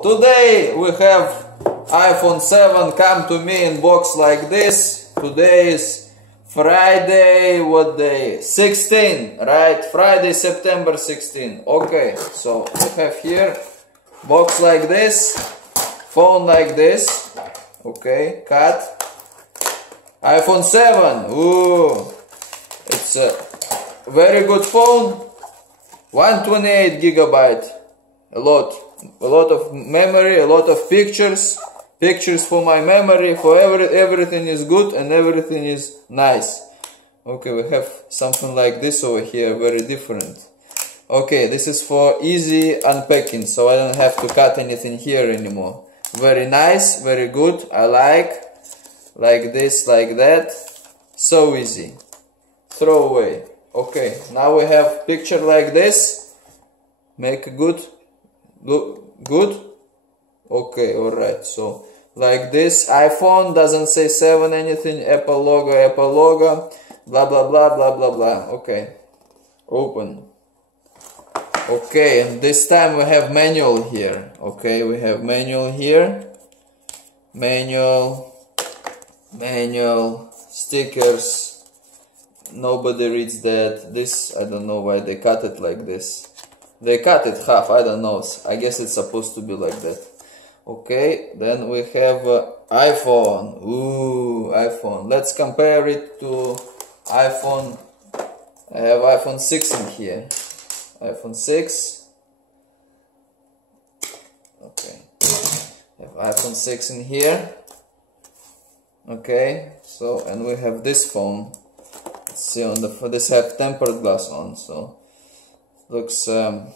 So today we have iPhone 7 come to me in box like this. Today is Friday, what day? 16, right? Friday, September 16. Okay, so we have here box like this, phone like this. Okay, cut. iPhone 7. Ooh, it's a very good phone. 128 gigabyte. A lot of memory, a lot of pictures for my memory, for everything is good and everything is nice. Okay, we have something like this over here, very different. Okay, this is for easy unpacking, so I don't have to cut anything here anymore. Very nice, very good, I like this, like that, so easy. Throw away. Okay, now we have picture like this. Make a good. Okay, alright, so like this, iPhone doesn't say 7 anything, Apple logo, blah blah blah blah blah blah. Okay, open. Okay, and this time we have manual here. Okay, we have manual here, manual, stickers. Nobody reads that. This, I don't know why they cut it like this. They cut it half, I don't know, I guess it's supposed to be like that. Okay, then we have iPhone. Ooh, iPhone. Let's compare it to iPhone. I have iPhone 6 in here. iPhone 6. Okay, I have iPhone 6 in here. Okay, so, and we have this phone. Let's see, on the this have tempered glass on, so looks, I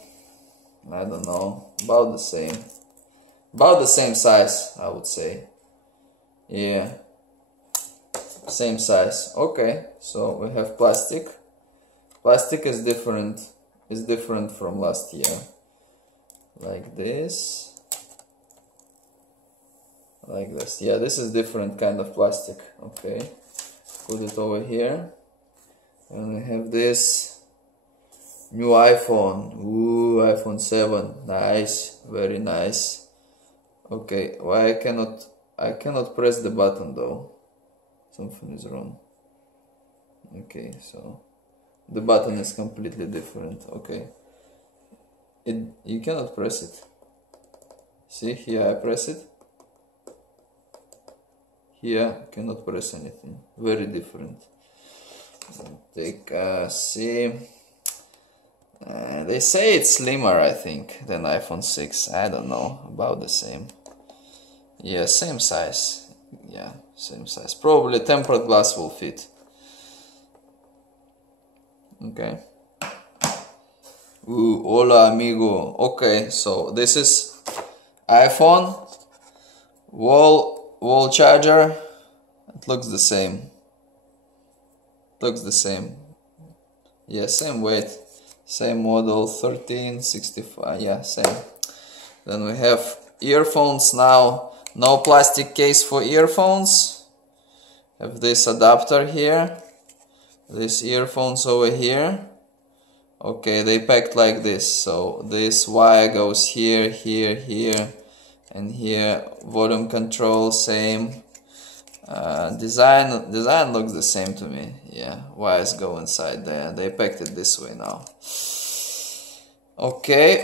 don't know, about the same size, I would say. Yeah, same size. Okay, so we have plastic. Plastic is different from last year. Like this. Like this. Yeah, this is different kind of plastic. Okay, put it over here. And we have this. New iPhone. Ooh, iPhone 7. Nice, very nice. Okay, why I cannot press the button though. Something is wrong. Okay, so the button is completely different. Okay, you cannot press it. See, here I press it. Here cannot press anything. Very different. Take see. They say it's slimmer, I think, than iPhone 6. I don't know, about the same. Yeah, same size. Yeah, same size. Probably tempered glass will fit. Okay. Ooh, hola amigo. Okay, so this is iPhone. Wall charger. It looks the same. Yeah, same weight. Same model, 1365, yeah, same. Then we have earphones now. No plastic case for earphones. Have this adapter here. This earphones over here. Okay, they packed like this. So this wire goes here, here, here, and here. Volume control, same. Design looks the same to me. Yeah, wires go inside there. They packed it this way now. Okay,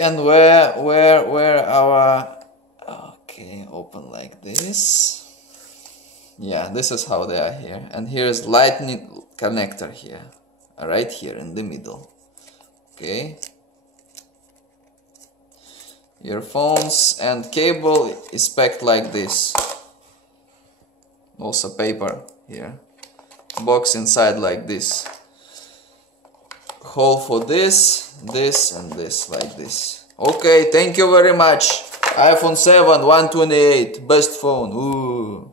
and where our, okay, open like this. Yeah, this is how they are here. And here is lightning connector here, right here in the middle. Okay. Earphones and cable is packed like this. Also paper here. Box inside like this. Hole for this, and this, like this. Okay, thank you very much. iPhone 7 128, best phone. Ooh.